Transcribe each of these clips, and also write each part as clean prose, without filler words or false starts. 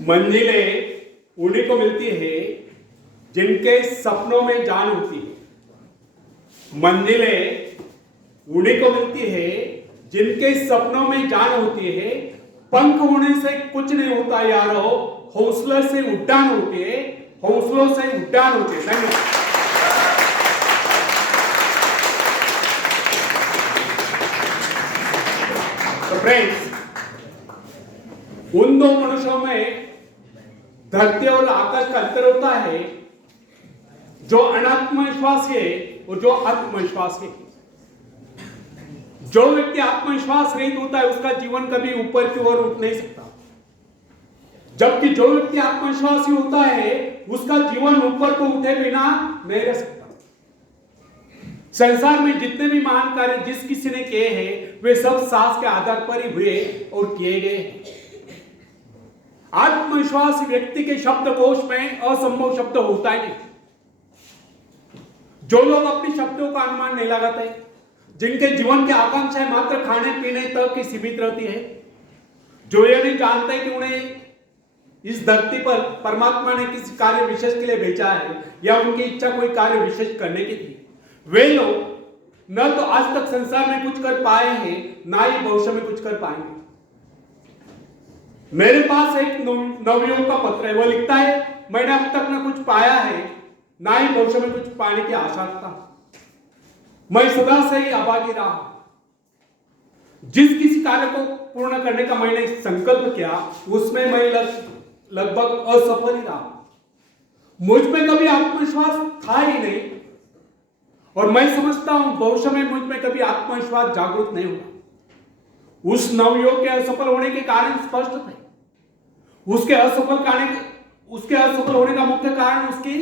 मंजिलें उन्हीं को मिलती है जिनके सपनों में जान होती है। मंजिलें उन्हीं को मिलती है जिनके सपनों में जान होती है। पंख होने से कुछ नहीं होता यारो, हौसले से उड़ान होती है, हौसलों से उड़ान होती है। धन्यवाद। तो फ्रेंड्स, उन दो मनुष्यों में धरती और आकाश का अंतर होता है, जो अनात्मविश्वास है और जो आत्मविश्वास है। जो व्यक्ति आत्मविश्वास रहित होता है उसका जीवन कभी ऊपर की ओर उठ नहीं सकता, जबकि जो व्यक्ति आत्मविश्वासी होता है उसका जीवन ऊपर को उठे बिना नहीं रह सकता। संसार में जितने भी महान कार्य जिस किसी ने किए हैं वे सब साहस के आधार पर ही हुए और किए गए हैं। आत्मविश्वासी व्यक्ति के शब्दकोश में असंभव शब्द होता ही नहीं। जो लोग अपनी शब्दों का अनुमान नहीं लगाते, जिनके जीवन की आकांक्षाएं मात्र खाने पीने तक ही सीमित रहती है, जो ये नहीं जानते कि उन्हें इस धरती पर परमात्मा ने किसी कार्य विशेष के लिए भेजा है या उनकी इच्छा कोई कार्य विशेष करने की थी, वे लोग न तो आज तक संसार में कुछ कर पाए हैं ना ही भविष्य में कुछ कर पाएंगे। मेरे पास एक नवयुवक का पत्र है, वो लिखता है, मैंने अब तक न कुछ पाया है ना ही भविष्य में कुछ पाने की आशा रखता हूं। मैं सदा से ही अभागी रहा। जिस किसी कार्य को पूर्ण करने का मैंने संकल्प किया उसमें मैं लगभग असफल ही रहा। मुझ में कभी आत्मविश्वास था ही नहीं और मैं समझता हूं भविष्य में मुझ में कभी आत्मविश्वास जागृत नहीं होगा। उस नवयुवक के असफल होने के कारण स्पष्ट थे। उसके असफल होने का मुख्य कारण उसकी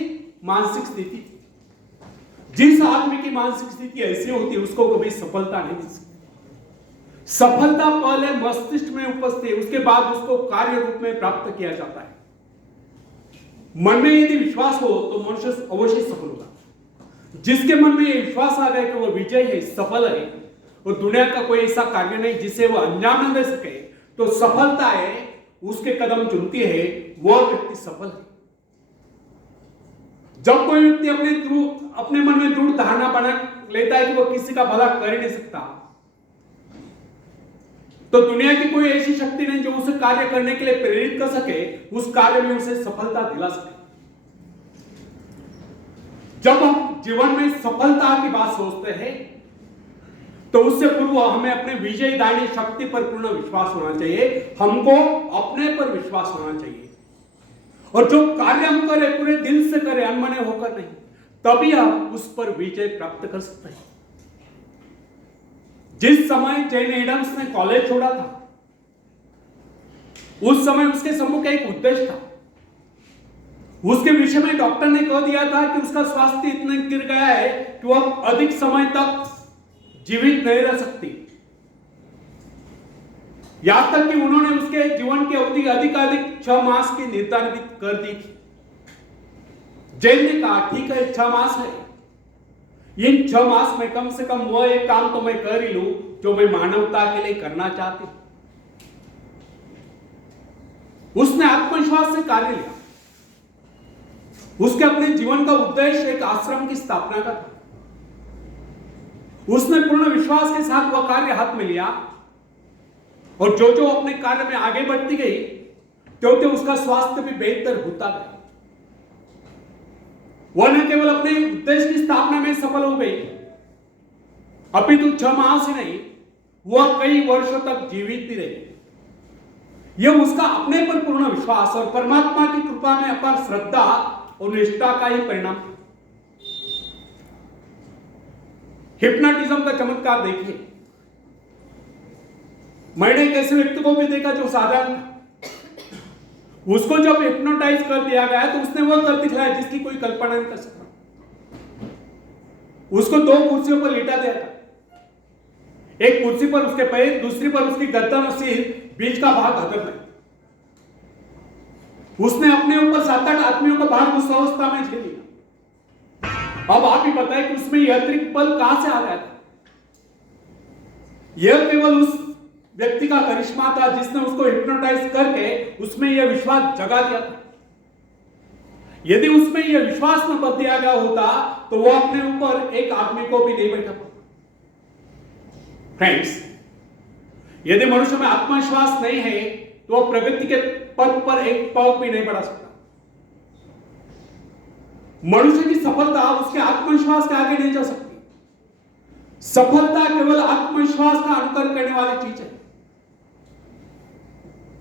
मानसिक स्थिति थी। जिस आदमी की मानसिक स्थिति ऐसी होती है उसको कभी सफलता नहीं मिल सकती। सफलता पहले मस्तिष्क में उपस्थित है, उसके बाद उसको कार्य रूप में प्राप्त किया जाता है। मन में यदि विश्वास हो तो मनुष्य अवश्य सफल होगा। जिसके मन में यह विश्वास आ गया कि वह विजय है, सफल है और दुनिया का कोई ऐसा कार्य नहीं जिसे वह अंजाम न दे सके, तो सफलता है उसके कदम चुनती है, वह व्यक्ति सफल है। जब कोई व्यक्ति अपने मन में दृढ़ धारणा बना लेता है कि वह किसी का भला कर ही नहीं सकता, तो दुनिया की कोई ऐसी शक्ति नहीं जो उसे कार्य करने के लिए प्रेरित कर सके, उस कार्य में उसे सफलता दिला सके। जब हम जीवन में सफलता की बात सोचते हैं तो उससे पूर्व हमें अपने विजयदायिनी शक्ति पर पूर्ण विश्वास होना चाहिए। हमको अपने पर विश्वास होना चाहिए और जो कार्य हम करें पूरे दिल से करें, अनमने होकर नहीं, तभी हम उस पर विजय प्राप्त कर सकते हैं। जिस समय जैन एडम्स ने कॉलेज छोड़ा था उस समय उसके सम्मुख एक उद्देश्य था। उसके विषय में डॉक्टर ने कह दिया था कि उसका स्वास्थ्य इतना गिर गया है कि वह अधिक समय तक जीवित नहीं रह सकती। यहां तक कि उन्होंने उसके जीवन की अवधि अधिक 6 मास की निर्धारित कर दी थी। जैन ने कहा, ठीक है 6 मास है, इन 6 मास में कम से कम वह एक काम तो मैं कर ही लूं जो मैं मानवता के लिए करना चाहती हूं। उसने आत्मविश्वास से कार्य लिया। उसके अपने जीवन का उद्देश्य एक आश्रम की स्थापना का था। उसने पूर्ण विश्वास के साथ वह कार्य हाथ में लिया और जो जो अपने कार्य में आगे बढ़ती गई त्यों त्यों उसका स्वास्थ्य भी बेहतर होता गया। वह न केवल अपने उद्देश्य की स्थापना में सफल हो गई, अपितु 6 माह से नहीं, वह कई वर्षों तक जीवित भी रही। यह उसका अपने पर पूर्ण विश्वास और परमात्मा की कृपा में अपार श्रद्धा और निष्ठा का ही परिणाम। हिप्नोटिज्म का चमत्कार देखिए। मैंने एक ऐसे व्यक्ति को भी देखा जो साधारण था। उसको जब हिप्नोटाइज कर दिया गया तो उसने वह कर दिखाया जिसकी कोई कल्पना नहीं कर सकता। उसको 2 कुर्सियों पर लेटा दिया था। एक कुर्सी पर उसके पैर, दूसरी पर उसकी गर्दन और सिर, बीच का भाग अदब है। उसने अपने ऊपर 7-8 आदमियों का भार उस अवस्था में झेल लिया। अब आप ही बताएं कि उसमें यह अतिरिक्त बल कहां से आ गया था। यह केवल उस व्यक्ति का करिश्मा था जिसने उसको हिप्नोटाइज करके उसमें यह विश्वास जगा दिया था। यदि उसमें यह विश्वास न कर दिया गया होता तो वो अपने ऊपर एक आदमी को भी नहीं बैठा पाता। फ्रेंड्स, यदि मनुष्य में आत्मविश्वास नहीं है तो वह प्रगति के पथ पर एक पांव भी नहीं बढ़ा सकता। मनुष्य की सफलता उसके आत्मविश्वास के आगे नहीं जा सकती। सफलता केवल आत्मविश्वास का अनुकरण करने वाली चीज है।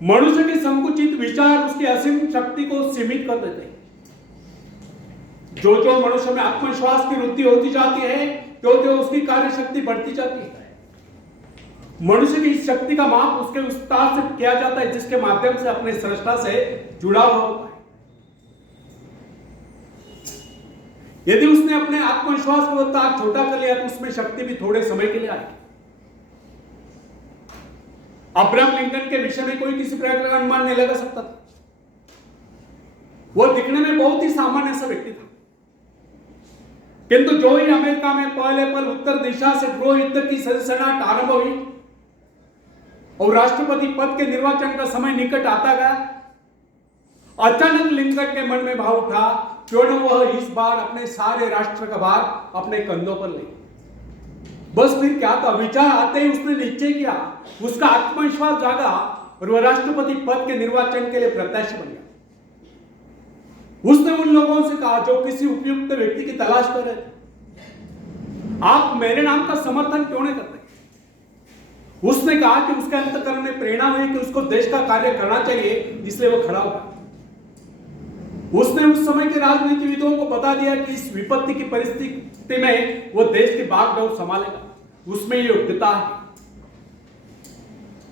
मनुष्य के संकुचित विचार उसकी असीम शक्ति को सीमित कर देते हैं। जो जो मनुष्य में आत्मविश्वास की वृद्धि होती जाती है तो उसकी कार्य शक्ति बढ़ती जाती है। मनुष्य की इस शक्ति का माप उसके विस्तार से किया जाता है जिसके माध्यम से अपने सृष्टा से जुड़ा हुआ होता है। यदि उसने अपने आत्मविश्वास को ताक छोटा कर लिया तो उसमें शक्ति भी थोड़े समय के लिए आएगी। अब्राहम लिंकन के विषय में कोई किसी प्रकार का अनुमान नहीं लगा सकता था। वह दिखने में बहुत ही सामान्य सा व्यक्ति था, किंतु जो ही अमेरिका में पहले पल उत्तर दिशा से गृह युद्ध की सनसनाहट आरंभ हुई और राष्ट्रपति पद के निर्वाचन का समय निकट आता गया, अचानक लिंकन के मन में भाव उठा क्यों न वह इस बार अपने सारे राष्ट्र का भार अपने कंधों पर ले। बस फिर क्या था, विचार आते ही उसने निश्चय किया, उसका आत्मविश्वास जागा और वह राष्ट्रपति पद के निर्वाचन के लिए प्रत्याशी बन गया। उसने उन लोगों से कहा जो किसी उपयुक्त व्यक्ति की तलाश कर रहे थे, आप मेरे नाम का समर्थन क्यों नहीं करते? उसने कहा कि उसके अंतःकरण में प्रेरणा हुई कि उसको देश का कार्य करना चाहिए, इसलिए वो खड़ा हुआ। उसने उस समय के राजनीतिविदों को बता दिया कि इस विपत्ति की परिस्थिति में वो देश की बागडोर संभालेगा, उसमें योग्यता है।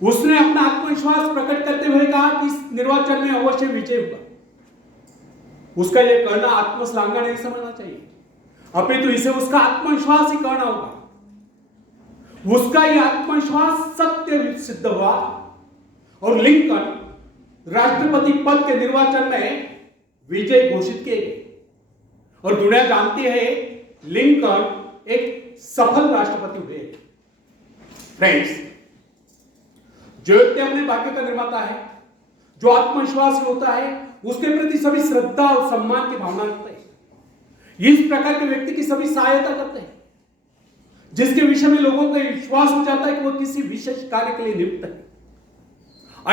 उसने अपना आत्मविश्वास प्रकट करते हुए कहा कि इस निर्वाचन में अवश्य विजय होगा। उसका यह कहना आत्मश्लाघा नहीं समझना चाहिए, अपितु इसे उसका आत्मविश्वास ही कहना होगा। उसका यह आत्मविश्वास सत्य सिद्ध हुआ और लिंकन राष्ट्रपति पद के निर्वाचन में विजय घोषित किए गए और दुनिया जानती है लिंकन एक सफल राष्ट्रपति हुए। फ्रेंड्स, जो व्यक्ति अपने भाग्य का निर्माता है, जो आत्मविश्वासी होता है, उसके प्रति सभी श्रद्धा और सम्मान की भावना रखते हैं। इस प्रकार के व्यक्ति की सभी सहायता करते हैं, जिसके विषय में लोगों का विश्वास हो जाता है कि वह किसी विशेष कार्य के लिए नियुक्त है।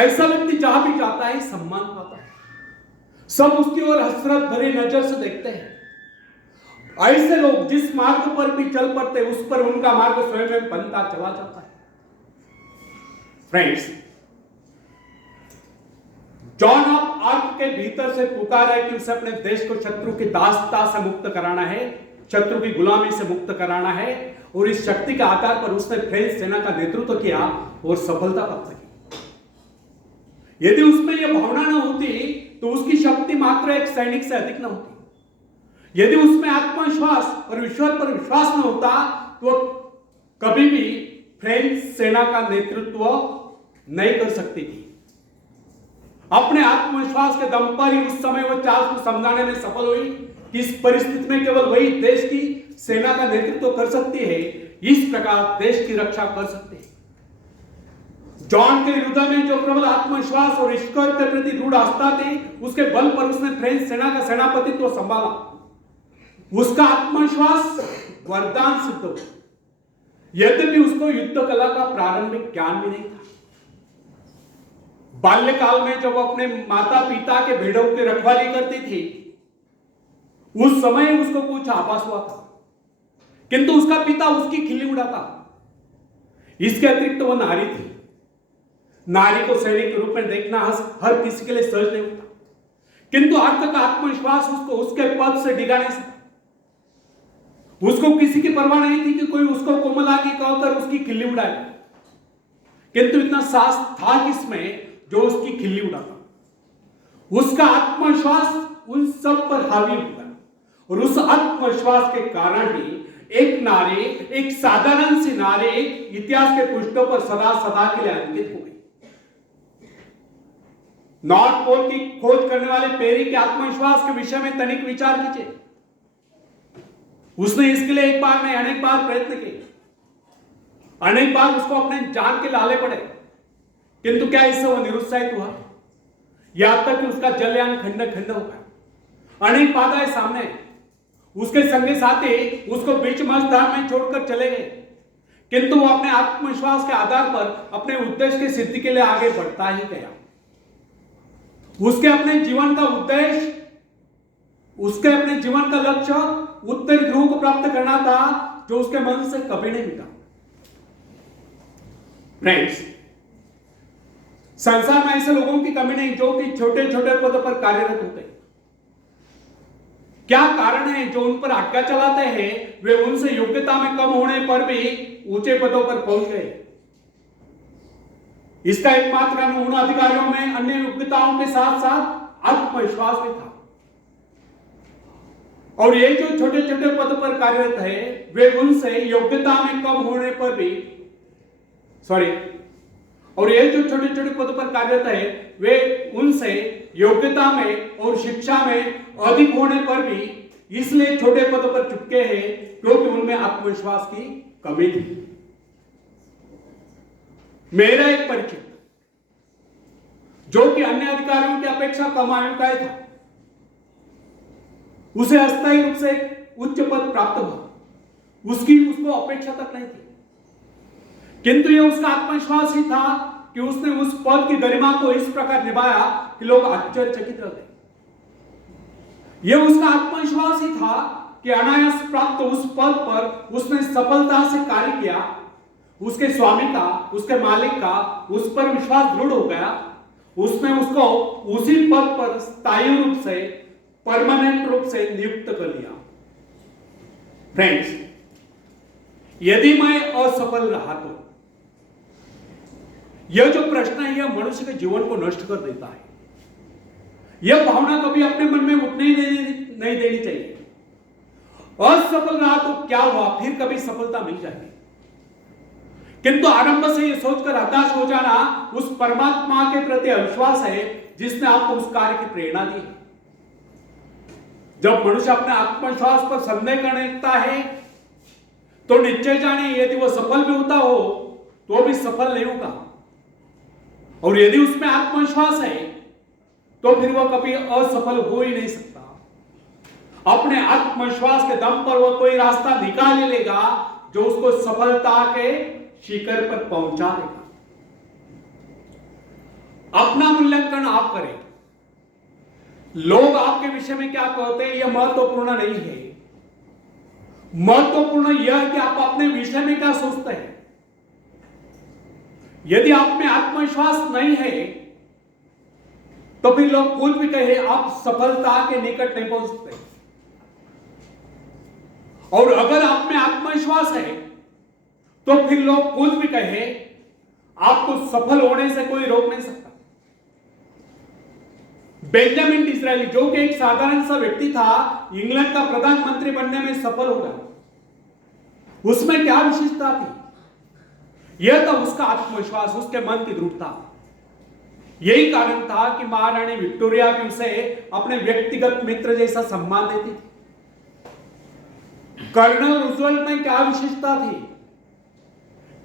ऐसा व्यक्ति जहां भी जाता है सम्मान पाता है, सब उसकी ओर हसरत भरी नजर से देखते हैं। ऐसे लोग जिस मार्ग पर भी चल पड़ते उस पर उनका मार्ग स्वयं में बनता चला जाता है। फ्रेंड्स, जॉन ऑफ आर्क के भीतर से पुकार है कि उसे अपने देश को शत्रु की दासता से मुक्त कराना है, शत्रु की गुलामी से मुक्त कराना है, और इस शक्ति के आधार पर उसने फ्रेंच सेना का नेतृत्व किया और सफलता प्राप्त की। यदि उसमें यह भावना न होती तो उसकी शक्ति मात्र एक सैनिक से अधिक न होती। यदि उसमें आत्मविश्वास और ईश्वर पर विश्वास न होता तो कभी भी फ्रेंच सेना का नेतृत्व नहीं कर सकती थी। अपने आत्मविश्वास के दम पर ही उस समय वो चार्ल्स को समझाने में सफल हुई कि इस परिस्थिति में केवल वही देश की सेना का नेतृत्व कर सकती है, इस प्रकार देश की रक्षा कर सकती है। जॉन के हृदय में जो प्रबल आत्मविश्वास और ईश्वर के प्रति दृढ़ आस्था थी, उसके बल पर उसने फ्रेंच सेना का सेनापतित्व संभाला। उसका आत्मविश्वास वरदान सिद्ध हुआ, यद्यपि उसको युद्ध कला का प्रारंभिक ज्ञान भी नहीं था। बाल्यकाल में जब वो अपने माता पिता के भेड़ों की रखवाली करती थी, उस समय उसको कुछ आभास हुआ था, किंतु उसका पिता उसकी खिल्ली उड़ाता। इसके अतिरिक्त वह नारी थी। नारी को सैनिक के रूप में देखना हर किसी के लिए सहज नहीं होता, किंतु आर्क का आत्मविश्वास उसको उसके पद से डिगा नहीं सका। उसको किसी की परवाह नहीं थी कि कोई उसको कोमलांगी कहकर उसकी खिल्ली उड़ाए, किंतु इतना साहस था किसमें जो उसकी खिल्ली उड़ाता। उसका आत्मविश्वास उन सब पर हावी हुआ और उस आत्मविश्वास के कारण ही एक नारी, एक साधारण सी नारी इतिहास के पृष्ठों पर सदा सदा के लिए अंकित हो गई। नॉर्थ पोल की खोज करने वाले पेरी के आत्मविश्वास के विषय में तनिक विचार कीजिए। उसने इसके लिए एक बार नहीं अनेक बार प्रयत्न किए, अनेक बार उसको अपने जान के लाले पड़े, किंतु क्या इससे वो निरुत्साहित हुआ? यहां तक कि उसका जलयान खंड खंड हो गया। अनेक बाधाएं सामने, उसके संगी साथी उसको बीच मझधार में छोड़कर चले गए, किंतु वो अपने आत्मविश्वास के आधार पर अपने उद्देश्य की सिद्धि के लिए आगे बढ़ता ही गया। उसके अपने जीवन का उद्देश्य, उसके अपने जीवन का लक्ष्य उत्तर ध्रुव को प्राप्त करना था, जो उसके मन से कभी नहीं मिटा। फ्रेंड्स, संसार में ऐसे लोगों की कमी नहीं जो कि छोटे छोटे पदों पर कार्यरत होते हैं। क्या कारण है जो उन पर आज्ञा चलाते हैं? वे उनसे योग्यता में कम होने पर भी ऊंचे पदों पर पहुंच गए। इसका एकमात्र कारण उन अधिकारियों में अन्य योग्यताओं के साथ साथ आत्मविश्वास भी था। और ये जो छोटे छोटे पद पर कार्यरत है, वे उनसे योग्यता में कम होने पर भी और ये जो छोटे छोटे पद पर कार्यरत है, वे उनसे योग्यता में और शिक्षा में अधिक होने पर भी इसलिए छोटे पदों पर चिपके हैं क्योंकि उनमें आत्मविश्वास की कमी थी। मेरा एक परिचित जो कि अन्य अधिकारियों की अपेक्षा कम आयु का था, उसे अस्थायी रूप से उच्च पद प्राप्त हुआ। उसको अपेक्षा तक नहीं थी, किंतु यह उसका आत्मविश्वास ही था कि उसने उस पद की गरिमा को इस प्रकार निभाया कि लोग आश्चर्यचकित रह गए। यह उसका आत्मविश्वास ही था कि अनायास प्राप्त उस पद पर उसने सफलता से कार्य किया। उसके स्वामी का, उसके मालिक का उस पर विश्वास दृढ़ हो गया। उसने उसको उसी पद पर स्थायी रूप से, परमानेंट रूप से नियुक्त कर लिया। फ्रेंड्स, यदि मैं असफल रहा तो यह जो प्रश्न है, यह मनुष्य के जीवन को नष्ट कर देता है। यह भावना कभी अपने मन में उठने ही नहीं देनी चाहिए। असफल रहा तो क्या हुआ, फिर कभी सफलता मिल जाएगी। किंतु आरंभ से यह सोचकर हताश हो जाना उस परमात्मा के प्रति अविश्वास है जिसने आपको उस कार्य की प्रेरणा दी है। जब मनुष्य अपने आत्मविश्वास पर संदेह करने लगता है तो निश्चय जाने यदि वह सफल भी होता हो तो भी सफल नहीं होगा। और यदि उसमें आत्मविश्वास है तो फिर वह कभी असफल हो ही नहीं सकता। अपने आत्मविश्वास के दम पर वह कोई रास्ता निकाल लेगा जो उसको सफलता के शिखर पर पहुंचा देगा। अपना मूल्यांकन आप करें। लोग आपके विषय में क्या कहते हैं यह महत्वपूर्ण नहीं है। महत्वपूर्ण यह है कि आप अपने विषय में क्या सोचते हैं। यदि आप में आत्मविश्वास नहीं है तो फिर लोग कुछ भी कहे, आप सफलता के निकट नहीं पहुंच सकते। और अगर आप में आत्मविश्वास है तो फिर लोग कुछ भी कहे, आपको सफल होने से कोई रोक नहीं सकता। बेंजामिन डिसरायली जो कि एक साधारण सा व्यक्ति था, इंग्लैंड का प्रधानमंत्री बनने में सफल हो गया। उसमें क्या विशेषता थी? यह था उसका आत्मविश्वास, उसके मन की दृढ़ता। यही कारण था कि महारानी विक्टोरिया भी उसे अपने व्यक्तिगत मित्र जैसा सम्मान देती थी। कर्नल रूजवेल्ट में क्या विशेषता थी?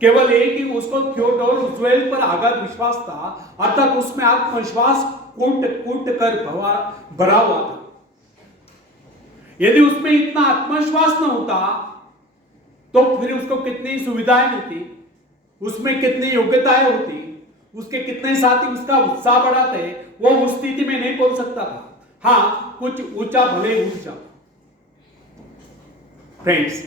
केवल एक ही, उसको थियोडोर रूजवेल्ट पर अगाध विश्वास था, अर्थात उसमें आत्मविश्वास कूट कूट कर भरा हुआ था। यदि उसमें इतना आत्मविश्वास न होता तो फिर उसको कितनी सुविधाएं मिलती, उसमें कितनी योग्यताएं होती, उसके कितने साथी उसका उत्साह बढ़ाते, वो उस स्थिति में नहीं पहुंच सकता था। हां, कुछ ऊंचा भले ऊंचा। फ्रेंड्स,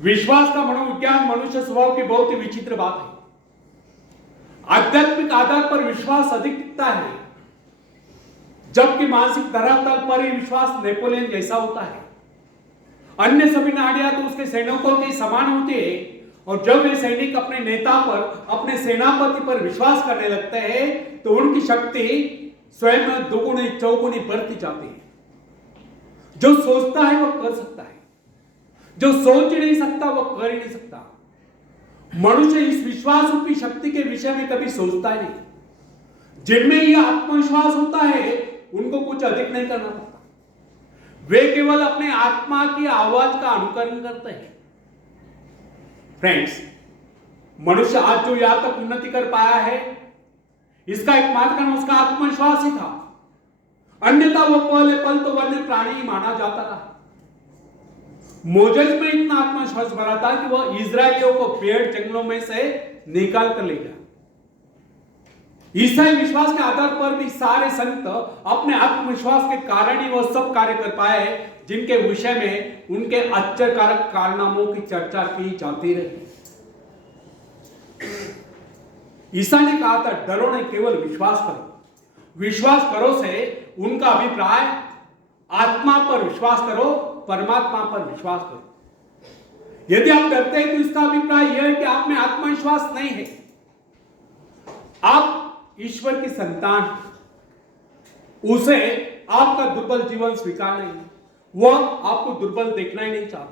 विश्वास का मनोविज्ञान मनुष्य स्वभाव की बहुत ही विचित्र बात है। आध्यात्मिक आधार पर विश्वास अधिक टिकता है, जबकि मानसिक धरातल पर ही विश्वास नेपोलियन जैसा होता है। अन्य सभी नाड़ियां तो उसके सैनिकों के समान होती है, और जब वे सैनिक अपने नेता पर, अपने सेनापति पर विश्वास करने लगते हैं तो उनकी शक्ति स्वयं में दोगुनी चौगुनी बढ़ती जाती है। जो सोचता है वह कर सकता है, जो सोच ही नहीं सकता वह कर ही नहीं सकता। मनुष्य इस विश्वास रूपी शक्ति के विषय में कभी सोचता ही नहीं। जिनमें यह आत्मविश्वास होता है उनको कुछ अधिक नहीं करना पड़ता। वे केवल अपने आत्मा की आवाज का अनुकरण करते हैं। फ्रेंड्स, मनुष्य आज जो यहां तक उन्नति कर पाया है, इसका एकमात्र कारण उसका आत्मविश्वास ही था। अन्यथा वो पहले पल तो वन्य प्राणी ही माना जाता रहा। मोजेस में इतना आत्मविश्वास भरा था कि वह इजरायलियों को पेड़ जंगलों में से निकाल कर ले गया। ईसाई विश्वास के आधार पर भी सारे संत अपने आत्मविश्वास के कारण ही वह सब कार्य कर पाए जिनके विषय में उनके आश्चर्यकारक कारनामों की चर्चा की जाती रही। ईसा ने कहा था, डरो नहीं, केवल विश्वास करो। विश्वास करो से उनका अभिप्राय आत्मा पर विश्वास करो, परमात्मा पर विश्वास करो। यदि आप डरते हैं तो इसका अभिप्राय यह है कि आप में आत्मविश्वास नहीं है, आप ईश्वर की संतान, उसे आपका दुर्बल जीवन स्वीकार नहीं, वह आपको दुर्बल देखना ही नहीं चाहता।